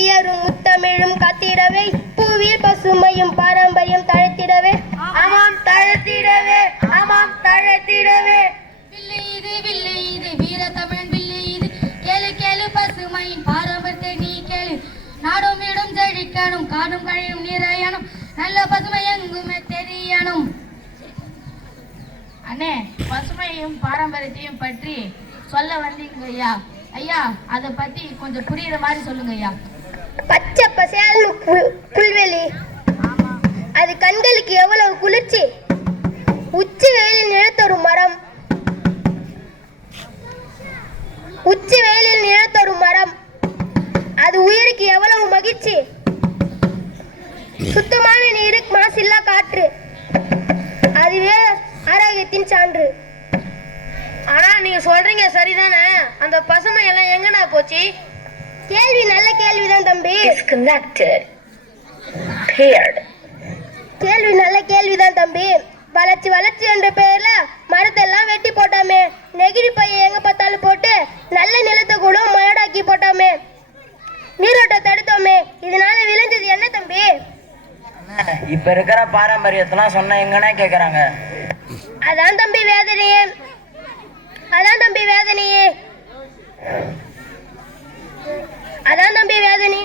உயரும் முத்தமிழும் காத்திடவே பூவில் பசுமையும் பாரம்பரியம் தழைத்திடவே ஆமாம் தழைத்திடவே ஆமாம் தழைத்திடவே வில்லை இது வீர தமிழன் வில்லை இது கேளு கேளு பசுமையின் பாரம்பரியத்தை நீ கேளு நாடும் வீடும் செழிக்கணும் காடும் கழியும் நீரையணும் நல்ல பசுமை எங்குமே தெரியணும். அண்ணே பசுமையும் பாரம்பரியத்தையும் பற்றி சொல்ல வந்தீங்க ஐயா. ஐயா அதை பத்தி கொஞ்சம் புரியுற மாதிரி சொல்லுங்க ஐயா. பச்சை பசேல்னு புல்வெளி, அது கண்களுக்கு எவ்வளவு குளிர்ச்சி. உச்சி வெயிலில் நிழத்தரும் மரம், உச்சி வெயிலில் நிழத்தரும் மரம், அது உயிருக்கு எவ்வளவு மகிழ்ச்சி. சுத்தமான நீர், மாசில்லா காற்று, அதுவே ஆரோக்கியத்தின் சான்று. ஆனா நீங்க சொல்றீங்க சரிதானே, அந்த பசுமை எல்லாம் எங்கண்ணா போச்சு? கேள்வி நல்ல கேள்விதான் தம்பி. கேள்வி நல்ல கேள்விதான் தம்பி. வளர்ச்சி வளர்ச்சி என்ற பெயர்ல மரத்தெல்லாம் வெட்டி போட்டாமே, நெகிழி பைய எங்க பார்த்தாலும் போட்டு நல்ல நிலத்தை கூட மயடாக்கி போட்டாமே, நீரோட்ட தடுத்தோமே, இதனால விளைஞ்சது என்ன தம்பி? இப்ப இருக்கிற பாரம்பரியத்தெல்லாம் சொன்ன எங்கன்னா கேக்குறாங்க. அதான் தம்பி வேதனையே, அதான் தம்பி வேதனையே, அதான் தம்பி வேதனை.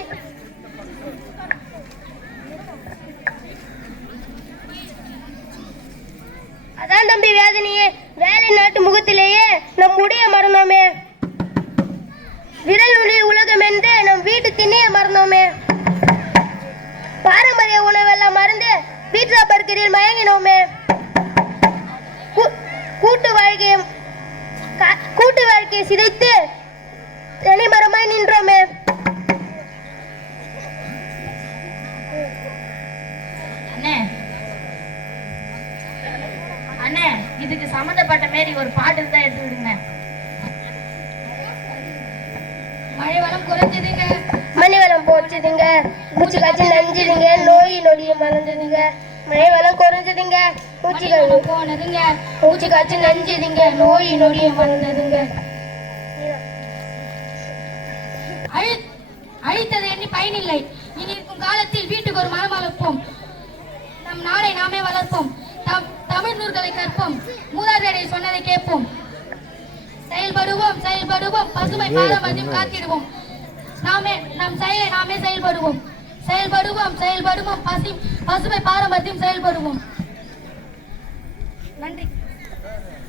அதான் தம்பி வேதனையே. வேலை நாட்டு முகத்திலேயே நம் முடிய மறந்தோமே, விரல் நுனி உலகம் என்று நம் வீட்டு திண்ணைய மறந்தோமே, பாரம்பரிய உணவெல்லாம் மறந்து பீட்சா பர்கரில் மயங்கினோமே, கூட்டு வாழ்க்கையை சிதைத்து தனிமரமாய் நின்றோமே. அண்ணே அண்ணே இதுக்கு சம்பந்தப்பட்ட மாரி ஒரு பாட்டு தான் எடுத்து விடுங்க. மழை வளம் குறைஞ்சதுங்க, மணி வளம் போச்சுதுங்க, மூச்சு காய்ச்சி நஞ்சுதுங்க, நோய் நொடிய மறந்ததுங்க. மழை வளம் குறைஞ்சதுங்க, மூச்சு போனதுங்க, மூச்சு காய்ச்சி நஞ்சுதுங்க, நோய் நொடிய மறந்ததுங்க. அழித்தது எண்ணி பயனில்லை. இனி இருக்கும் காலத்தில் வீட்டுக்கு ஒரு மரம் வளர்ப்போம், நம் நாடை நாமே வளர்ப்போம், தமிழ் நூல்களை கற்போம், மூதாதையரை சொன்னதை கேட்போம், செயல்படுவோம் செயல்படுவோம், பசுமை பாரம்பரியம் காத்திடுவோம், நம் செயலை நாமே செயல்படுவோம், செயல்படுவோம் செயல்படுவோம், பசுமை பாரம்பரியம் செயல்படுவோம்.